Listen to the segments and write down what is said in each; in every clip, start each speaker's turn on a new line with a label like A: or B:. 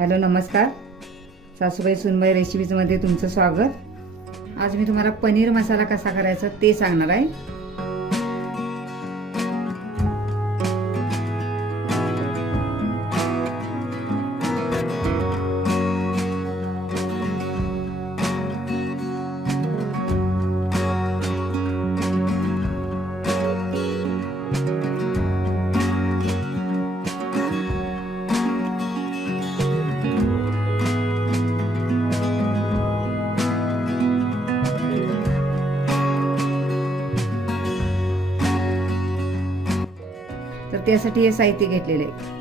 A: Hello नमस्कार. सासूबाई सुनबाई रेसिपीजमध्ये तुमचं स्वागत. आज मी तुम्हाला पनीर मसाला कसा करायचा ते सांगणार आहे. तर त्यासाठी हे साहित्य घेतलेले आहे.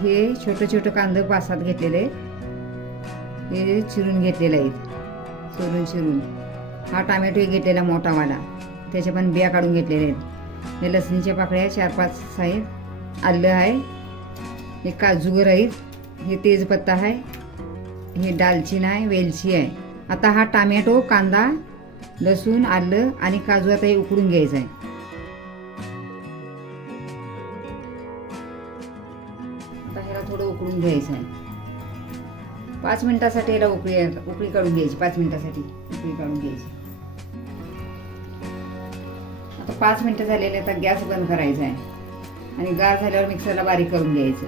A: हे छोटं छोटं कांदं पासात घेतलेले आहे हे चिरून घेतलेलं आहे चिरून चिरून. हा टामॅटो घेतलेला मोठावाला. त्याच्या पण बिया काढून घेतलेले आहेत. हे लसणीच्या पाकळ्या चार पाच आहेत. आलं आहे. हे काजूगर आहेत हे तेजपत्ता आहे. हे दालचिन आहे. वेलची आहे. आता हा टामॅटो कांदा लसूण आलं आणि काजू आता हे उकडून घ्यायचं आहे. आता ह्याला थोडं उकळून घ्यायचं आहे. पाच मिनिटासाठी ह्याला उकळी उकळी काढून घ्यायची पाच मिनिटासाठी उकळी काढून घ्यायची. आता पाच मिनटं झालेले आता गॅस बंद करायचा आहे. आणि गार झाल्यावर मिक्सरला बारीक करून घ्यायचं.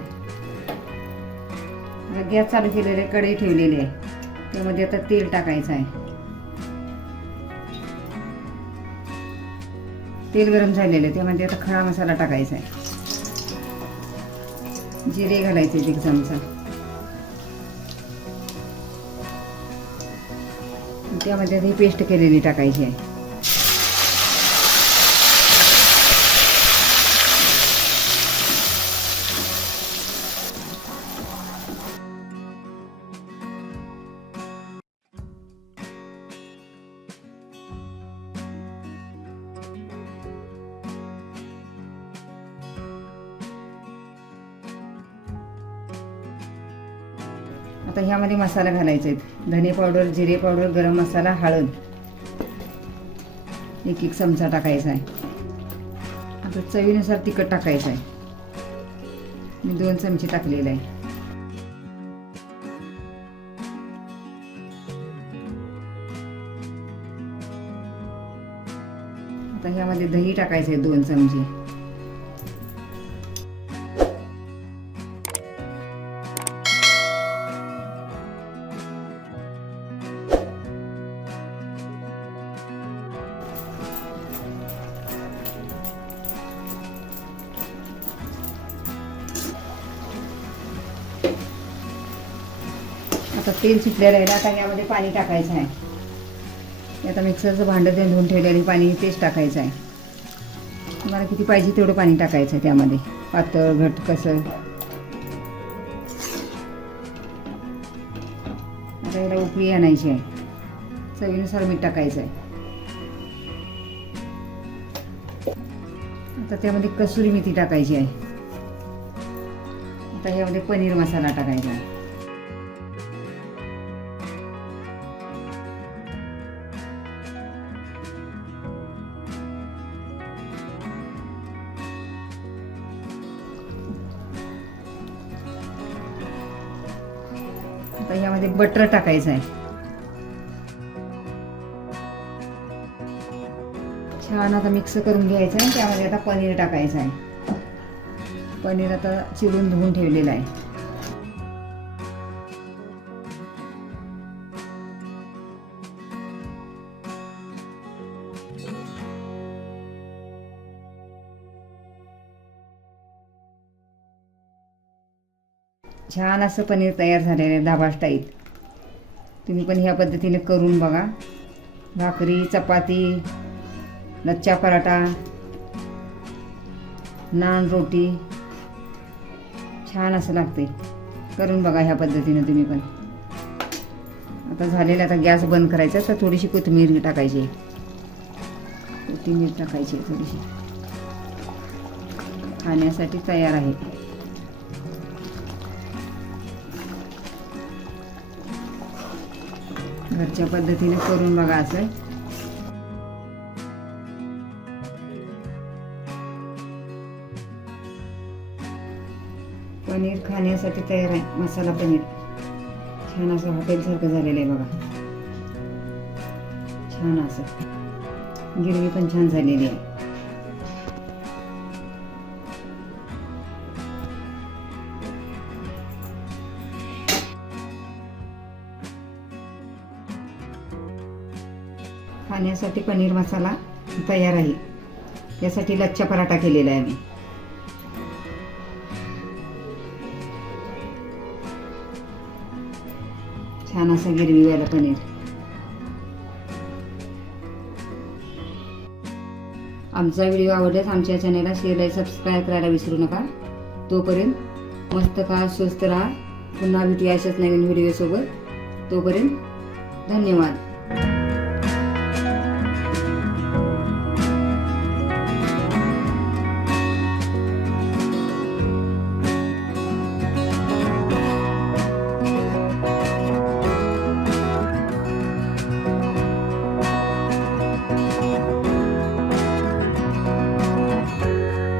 A: गॅस चालू केलेले कढई ठेवलेली आहे. त्यामध्ये आता तेल टाकायचं आहे. तेल गरम झालेलं आहे त्यामध्ये आता खडा मसाला टाकायचा आहे. जिरे घालायचे एक चमचा. त्यामध्ये ही पेस्ट केलेली टाकायची आहे. आता ह्यामध्ये मसाला घालायचे आहेत. धने पावडर जिरे पावडर गरम मसाला हळद. एक एक चमचा टाकायचा आहे. आता चवीनुसार तिखट टाकायचं आहे. मी दोन चमचे टाकलेले आहे. आता ह्यामध्ये दही टाकायचं आहे दोन चमचे. आता तेल सुटलेलं आहे ना आता यामध्ये पाणी टाकायचं आहे आता मिक्सरचं भांडं ते धुवून ठेवलेलं पाणी तेच टाकायचं आहे. तुम्हाला किती पाहिजे तेवढं पाणी टाकायचं आहे त्यामध्ये. पातळ घट कसं? आता याला उकळी आणायची आहे. चवीनुसार मीठ टाकायचं आहे. आता त्यामध्ये कसुरी मेथी टाकायची आहे. आता यामध्ये पनीर मसाला टाकायचा आहे. आता बटर टाकायचं आहे. छान आता मिक्स करून घ्यायचं आहे त्यामध्ये आता पनीर टाकायचं आहे. पनीर आता चिरून धुवून ठेवलेलं आहे. छान असं पनीर तयार झालेलं आहे धाबा स्टाईल. तुम्ही पण ह्या पद्धतीने करून बघा. भाकरी चपाती लच्चा पराठा नान रोटी. छान असं लागते करून बघा ह्या पद्धतीने तुम्ही पण. आता झालेलं आता गॅस बंद करायचा तर थोडीशी कोथिंबीर टाकायची. कोथिंबीर टाकायची थोडीशी. खाण्यासाठी तयार आहे. घरच्या पद्धतीने करून बघा असं. पनीर खाण्यासाठी तयार आहे मसाला पनीर. छान असं हॉटेलसारखं झालेलं आहे बघा. छान असं. गिरवी पण छान झालेली आहे. खाण्यासाठी पनीर मसाला तयार आहे. त्यासाठी लच्छा पराठा केलेला आहे मी छान असं गिरवीवाला पनीर. आमचा व्हिडिओ आवडल्यास आमच्या चॅनलला शेअर आणि सबस्क्राईब करायला विसरू नका. तोपर्यंत मस्त खा स्वस्त राहा. पुन्हा भेटूया अशाच नवीन व्हिडिओसोबत. तोपर्यंत धन्यवाद.